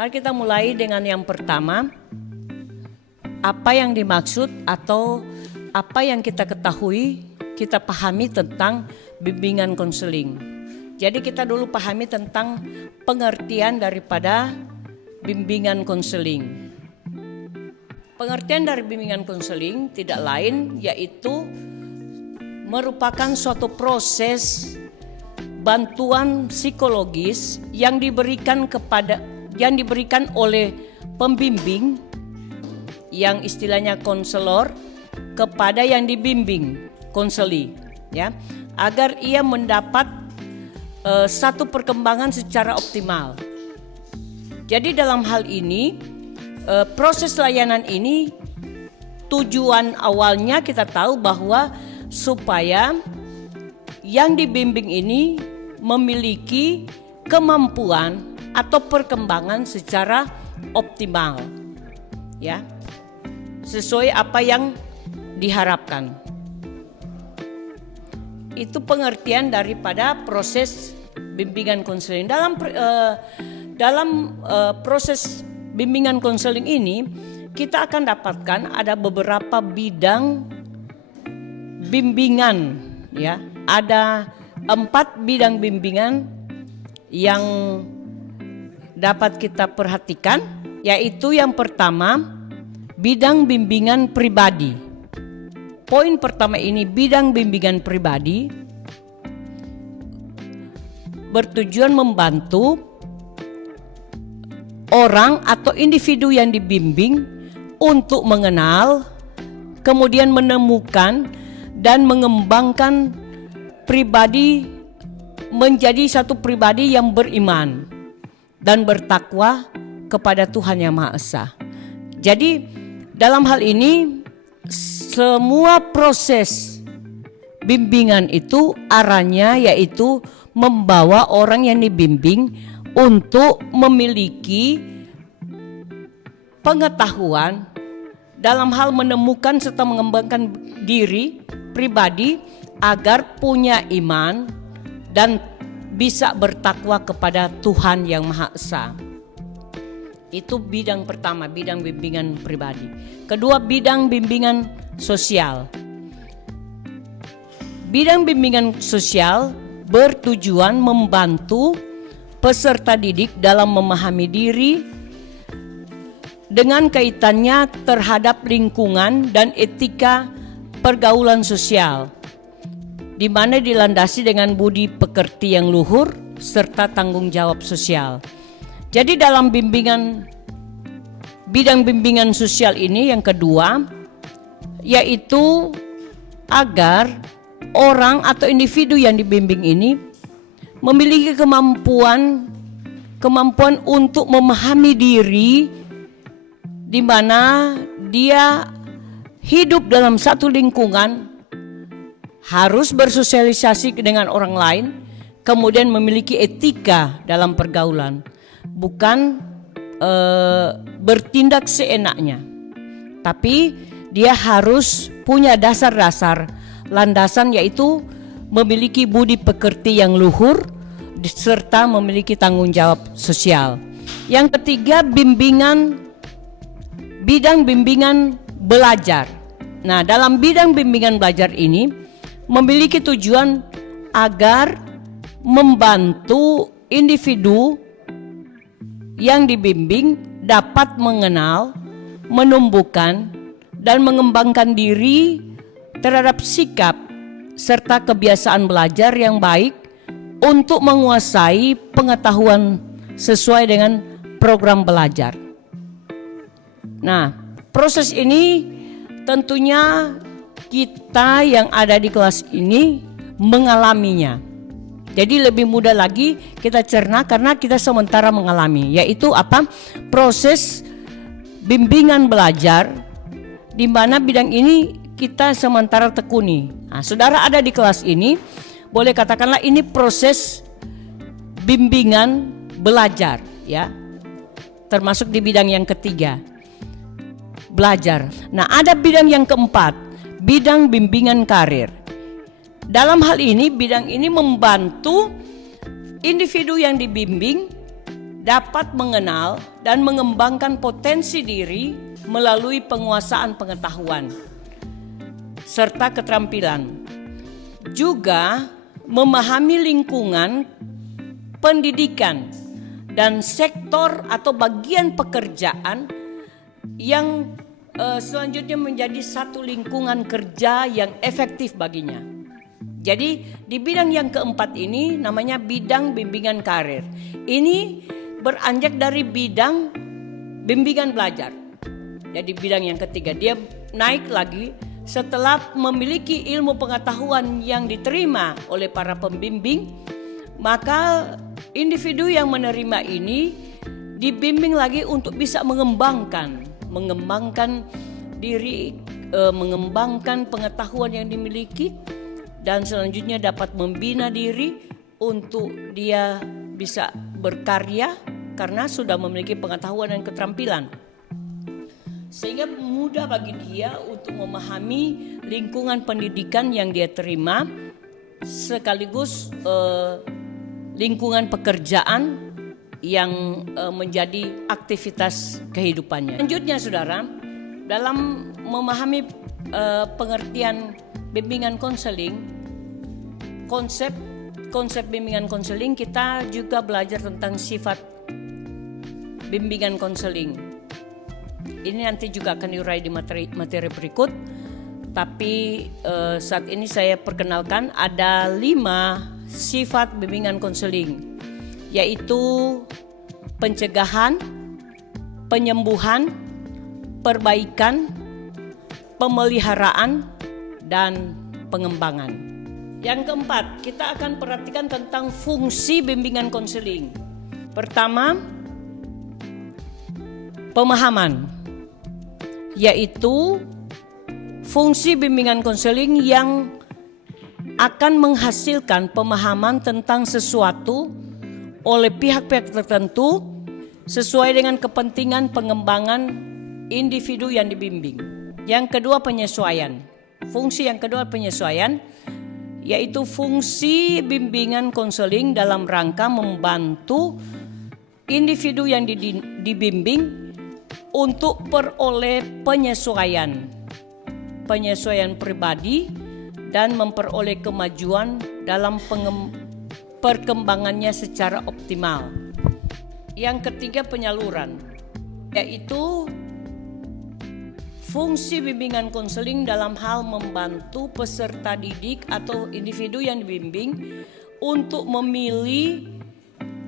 Mari kita mulai dengan yang pertama. Apa yang dimaksud atau apa yang kita ketahui, kita pahami tentang bimbingan konseling. Jadi kita dulu pahami tentang pengertian daripada bimbingan konseling. Pengertian dari bimbingan konseling tidak lain yaitu merupakan suatu proses bantuan psikologis yang diberikan oleh pembimbing yang istilahnya konselor kepada yang dibimbing, konseli, ya, agar ia mendapat satu perkembangan secara optimal. Jadi dalam hal ini proses layanan ini tujuan awalnya kita tahu bahwa supaya yang dibimbing ini memiliki kemampuan atau perkembangan secara optimal, ya, sesuai apa yang diharapkan. Itu pengertian daripada proses bimbingan konseling. Dalam proses bimbingan konseling ini kita akan dapatkan ada beberapa bidang bimbingan, ya. Ada 4 bidang bimbingan yang dapat kita perhatikan, yaitu yang pertama bidang bimbingan pribadi. Poin pertama ini, bidang bimbingan pribadi bertujuan membantu orang atau individu yang dibimbing untuk mengenal, kemudian menemukan dan mengembangkan pribadi menjadi satu pribadi yang beriman dan bertakwa kepada Tuhan Yang Maha Esa. Jadi dalam hal ini semua proses bimbingan itu arahnya yaitu membawa orang yang dibimbing untuk memiliki pengetahuan dalam hal menemukan serta mengembangkan diri pribadi agar punya iman dan bisa bertakwa kepada Tuhan Yang Maha Esa. Itu bidang pertama, bidang bimbingan pribadi. Kedua, bidang bimbingan sosial. Bidang bimbingan sosial bertujuan membantu peserta didik dalam memahami diri dengan kaitannya terhadap lingkungan dan etika pergaulan sosial, di mana dilandasi dengan budi pekerti yang luhur serta tanggung jawab sosial. Jadi dalam bidang bimbingan sosial ini yang kedua yaitu agar orang atau individu yang dibimbing ini memiliki kemampuan untuk memahami diri, di mana dia hidup dalam satu lingkungan, harus bersosialisasi dengan orang lain, kemudian memiliki etika dalam pergaulan. Bukan bertindak seenaknya, tapi dia harus punya dasar-dasar landasan, yaitu memiliki budi pekerti yang luhur serta memiliki tanggung jawab sosial. Yang ketiga, bidang bimbingan belajar. Nah, dalam bidang bimbingan belajar ini memiliki tujuan agar membantu individu yang dibimbing dapat mengenal, menumbuhkan, dan mengembangkan diri terhadap sikap serta kebiasaan belajar yang baik untuk menguasai pengetahuan sesuai dengan program belajar. Nah, proses ini tentunya kita yang ada di kelas ini mengalaminya. Jadi lebih mudah lagi kita cerna karena kita sementara mengalami, yaitu apa? Proses bimbingan belajar di mana bidang ini kita sementara tekuni. Nah, saudara ada di kelas ini, boleh katakanlah ini proses bimbingan belajar, ya. Termasuk di bidang yang ketiga, belajar. Nah, ada bidang yang keempat, bidang bimbingan karir. Dalam hal ini, bidang ini membantu individu yang dibimbing dapat mengenal dan mengembangkan potensi diri melalui penguasaan pengetahuan serta keterampilan. Juga memahami lingkungan pendidikan dan sektor atau bagian pekerjaan yang selanjutnya menjadi satu lingkungan kerja yang efektif baginya. Jadi di bidang yang keempat ini namanya bidang bimbingan karir. Ini beranjak dari bidang bimbingan belajar. Jadi bidang yang ketiga dia naik lagi setelah memiliki ilmu pengetahuan yang diterima oleh para pembimbing, maka individu yang menerima ini dibimbing lagi untuk bisa mengembangkan diri, mengembangkan pengetahuan yang dimiliki, dan selanjutnya dapat membina diri untuk dia bisa berkarya karena sudah memiliki pengetahuan dan keterampilan. Sehingga mudah bagi dia untuk memahami lingkungan pendidikan yang dia terima sekaligus lingkungan pekerjaan yang menjadi aktivitas kehidupannya. Selanjutnya saudara, dalam memahami pengertian bimbingan konseling, konsep bimbingan konseling, kita juga belajar tentang sifat bimbingan konseling. Ini nanti juga akan diurai di materi berikut. Tapi saat ini saya perkenalkan ada 5 sifat bimbingan konseling, yaitu pencegahan, penyembuhan, perbaikan, pemeliharaan, dan pengembangan. Yang keempat, kita akan perhatikan tentang fungsi bimbingan konseling. Pertama, pemahaman, yaitu fungsi bimbingan konseling yang akan menghasilkan pemahaman tentang sesuatu oleh pihak-pihak tertentu sesuai dengan kepentingan pengembangan individu yang dibimbing. Yang kedua, penyesuaian. Fungsi yang kedua penyesuaian, yaitu fungsi bimbingan konseling dalam rangka membantu individu yang dibimbing untuk peroleh penyesuaian pribadi dan memperoleh kemajuan dalam perkembangannya secara optimal. Yang ketiga, penyaluran, yaitu fungsi bimbingan konseling dalam hal membantu peserta didik atau individu yang dibimbing untuk memilih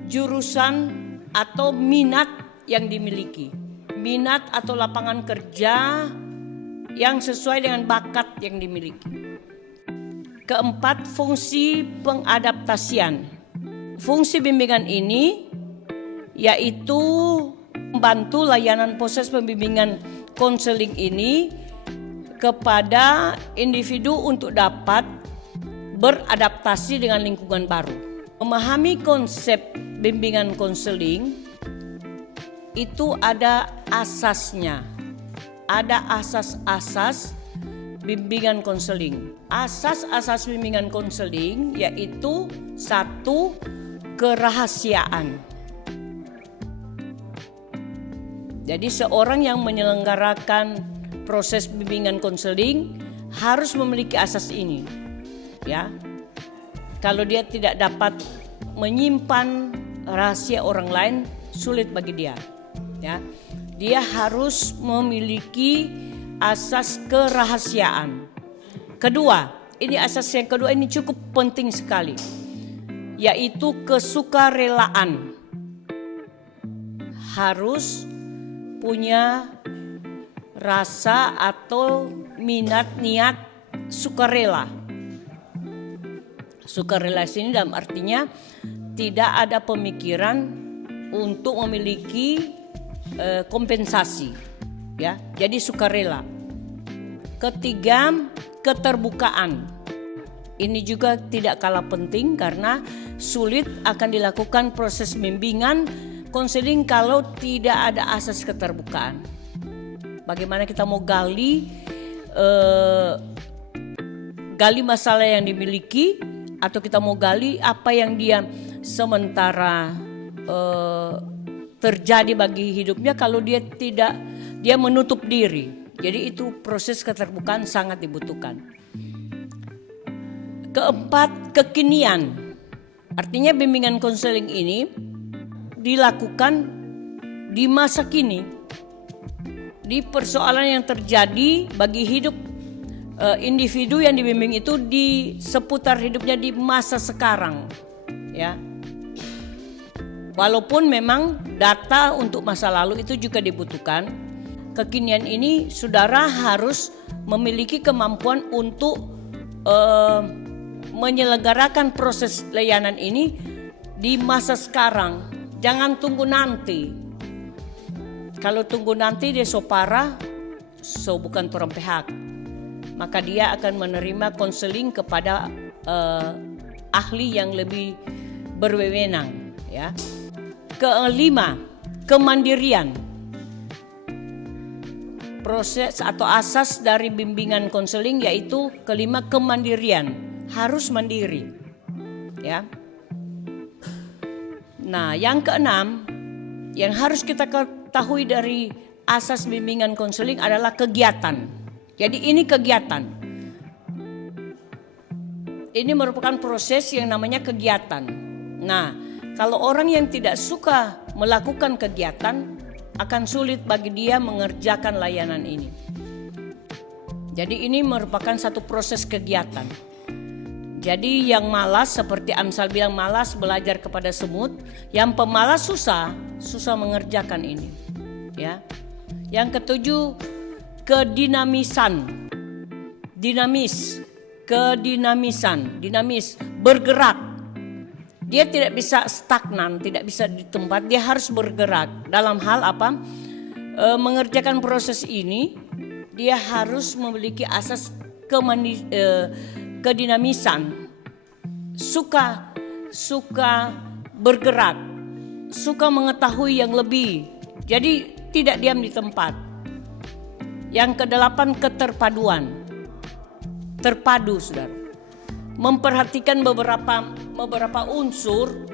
jurusan atau minat yang dimiliki, minat atau lapangan kerja yang sesuai dengan bakat yang dimiliki. Keempat, fungsi pengadaptasian. Fungsi bimbingan ini yaitu membantu layanan proses pembimbingan konseling ini kepada individu untuk dapat beradaptasi dengan lingkungan baru. Memahami konsep bimbingan konseling itu ada asasnya. Ada asas-asas bimbingan konseling. Asas-asas bimbingan konseling yaitu 1, kerahasiaan. Jadi seorang yang menyelenggarakan proses bimbingan konseling harus memiliki asas ini, ya. Kalau dia tidak dapat menyimpan rahasia orang lain, sulit bagi dia, ya. Dia harus memiliki asas kerahasiaan. Kedua, ini asas yang kedua ini cukup penting sekali, yaitu kesukarelaan. Harus punya rasa atau minat, niat sukarela. Sukarela ini dalam artinya tidak ada pemikiran untuk memiliki kompensasi, ya. Jadi sukarela. Ketiga, keterbukaan. Ini juga tidak kalah penting karena sulit akan dilakukan proses bimbingan konseling kalau tidak ada asas keterbukaan. Bagaimana kita mau gali masalah yang dimiliki, atau kita mau gali apa yang dia sementara terjadi bagi hidupnya kalau dia menutup diri. Jadi itu proses keterbukaan sangat dibutuhkan. Keempat, kekinian. Artinya bimbingan konseling ini dilakukan di masa kini, di persoalan yang terjadi bagi hidup individu yang dibimbing itu di seputar hidupnya di masa sekarang, ya. Walaupun memang data untuk masa lalu itu juga dibutuhkan, kekinian ini saudara harus memiliki kemampuan untuk menyelenggarakan proses layanan ini di masa sekarang. Jangan tunggu nanti. Kalau tunggu nanti dia so parah, so bukan orang pihak. Maka dia akan menerima konseling kepada ahli yang lebih berwenang, ya. Kelima, kemandirian. Proses atau asas dari bimbingan konseling yaitu kelima, kemandirian. Harus mandiri, ya. Nah, yang keenam yang harus kita ketahui dari asas bimbingan konseling adalah kegiatan. Jadi ini kegiatan. Ini merupakan proses yang namanya kegiatan. Nah, kalau orang yang tidak suka melakukan kegiatan, akan sulit bagi dia mengerjakan layanan ini. Jadi ini merupakan satu proses kegiatan. Jadi yang malas, seperti Amsal bilang, malas belajar kepada semut. Yang pemalas susah mengerjakan ini, ya. Yang ketujuh, kedinamisan. Dinamis, bergerak. Dia tidak bisa stagnan, tidak bisa di tempat, dia harus bergerak. Dalam hal apa? Mengerjakan proses ini, dia harus memiliki asas kedinamisan. Suka bergerak, suka mengetahui yang lebih. Jadi tidak diam di tempat. Yang kedelapan, keterpaduan. Terpadu, saudara. Memperhatikan beberapa unsur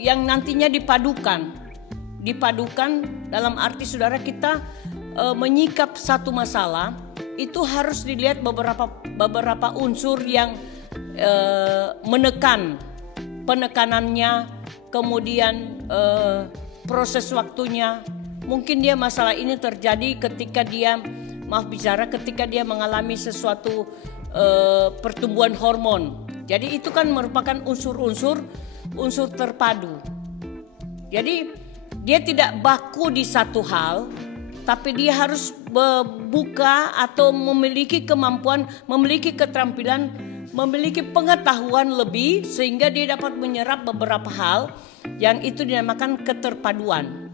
yang nantinya dipadukan dalam arti, saudara, kita menyikap satu masalah itu harus dilihat beberapa unsur yang penekanannya, kemudian proses waktunya. Mungkin dia masalah ini terjadi ketika dia mengalami sesuatu pertumbuhan hormon. Jadi itu kan merupakan unsur terpadu. Jadi dia tidak baku di satu hal, tapi dia harus buka atau memiliki kemampuan, memiliki keterampilan, memiliki pengetahuan lebih sehingga dia dapat menyerap beberapa hal yang itu dinamakan keterpaduan.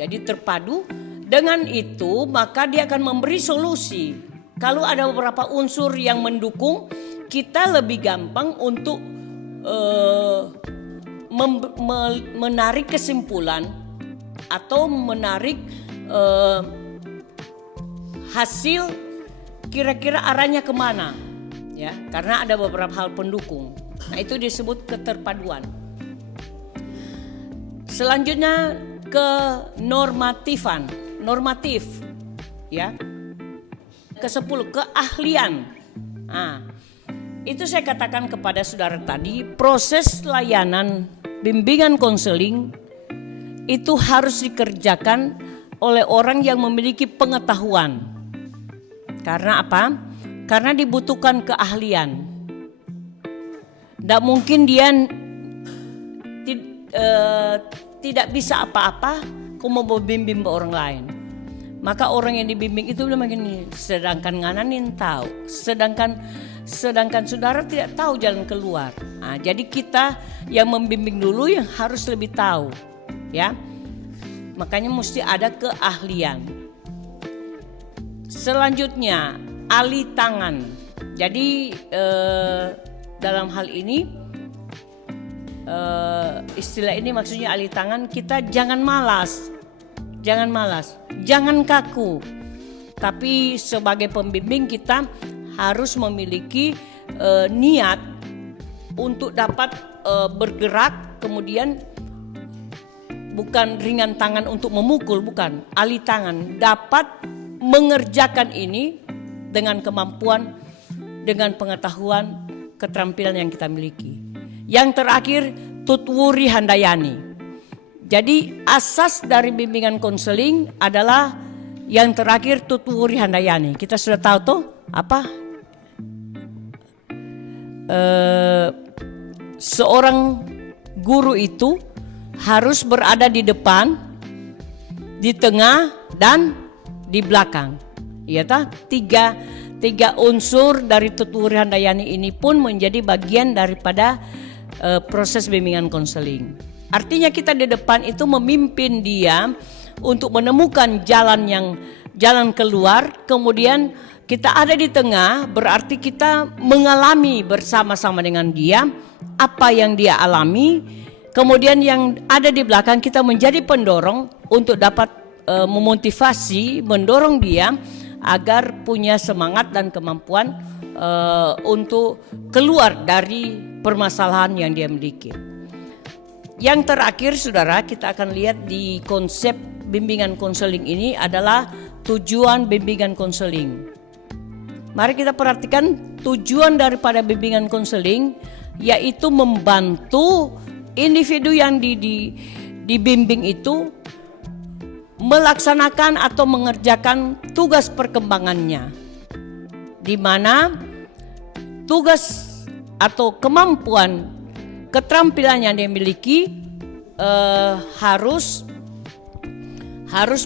Jadi terpadu, dengan itu maka dia akan memberi solusi. Kalau ada beberapa unsur yang mendukung, kita lebih gampang untuk menarik kesimpulan atau menarik hasil kira-kira arahnya kemana, ya, karena ada beberapa hal pendukung. Nah, itu disebut keterpaduan. Selanjutnya normatif, ya. Ke-10, keahlian. Nah, itu saya katakan kepada saudara tadi, proses layanan bimbingan konseling itu harus dikerjakan oleh orang yang memiliki pengetahuan. Karena apa? Karena dibutuhkan keahlian. Tidak mungkin dia tidak bisa apa-apa, kok mau membimbing orang lain. Maka orang yang dibimbing itu bilang begini, sedangkan ngananin tahu, sedangkan saudara tidak tahu jalan keluar. Nah, jadi kita yang membimbing dulu yang harus lebih tahu, ya. Makanya mesti ada keahlian. Selanjutnya, alih tangan. Jadi dalam hal ini istilah ini maksudnya alih tangan, kita jangan malas, jangan kaku. Tapi sebagai pembimbing kita harus memiliki niat untuk dapat bergerak, kemudian bukan ringan tangan untuk memukul, bukan. Ahli tangan dapat mengerjakan ini dengan kemampuan, dengan pengetahuan, keterampilan yang kita miliki. Yang terakhir, Tutwuri Handayani. Jadi asas dari bimbingan konseling adalah yang terakhir, Tutwuri Handayani. Kita sudah tahu tuh apa? Seorang guru itu harus berada di depan, di tengah, dan di belakang. Iya tak? Tiga unsur dari Tutwuri Handayani ini pun menjadi bagian daripada proses bimbingan konseling. Artinya kita di depan itu memimpin dia untuk menemukan jalan keluar, kemudian kita ada di tengah, berarti kita mengalami bersama-sama dengan dia apa yang dia alami. Kemudian yang ada di belakang kita menjadi pendorong untuk dapat memotivasi, mendorong dia agar punya semangat dan kemampuan untuk keluar dari permasalahan yang dia miliki. Yang terakhir saudara, kita akan lihat di konsep bimbingan konseling ini adalah tujuan bimbingan konseling. Mari kita perhatikan tujuan daripada bimbingan konseling, yaitu membantu individu yang dibimbing itu melaksanakan atau mengerjakan tugas perkembangannya, di mana tugas atau kemampuan, keterampilan yang dia miliki harus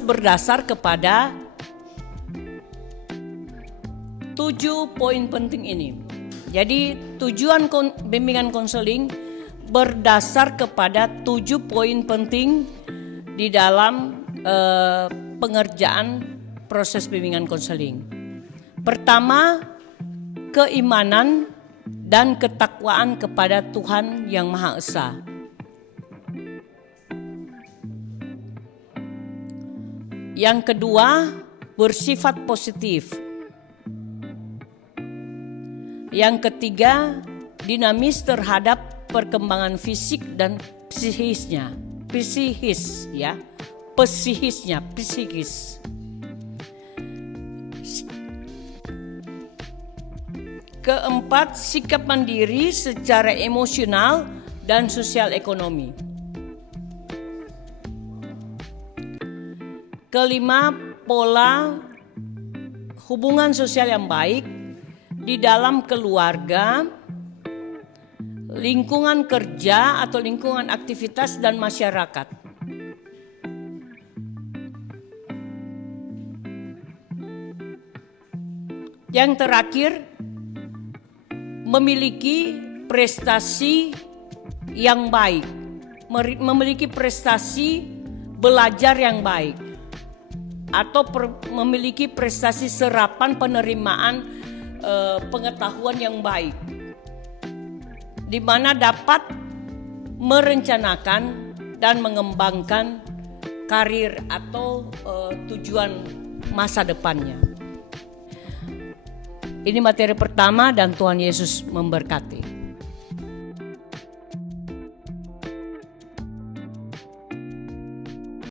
berdasar kepada 7 poin penting ini. Jadi tujuan bimbingan konseling berdasar kepada 7 poin penting di dalam pengerjaan proses bimbingan konseling. Pertama, keimanan dan ketakwaan kepada Tuhan Yang Maha Esa. Yang kedua, bersifat positif. Yang ketiga, dinamis terhadap perkembangan fisik dan psikisnya. Psikis. Keempat, sikap mandiri secara emosional dan sosial ekonomi. Kelima, pola hubungan sosial yang baik di dalam keluarga, lingkungan kerja atau lingkungan aktivitas dan masyarakat. Yang terakhir, memiliki prestasi yang baik, memiliki prestasi belajar yang baik, atau memiliki prestasi serapan penerimaan pengetahuan yang baik, di mana dapat merencanakan dan mengembangkan karir atau tujuan masa depannya. Ini materi pertama dan Tuhan Yesus memberkati.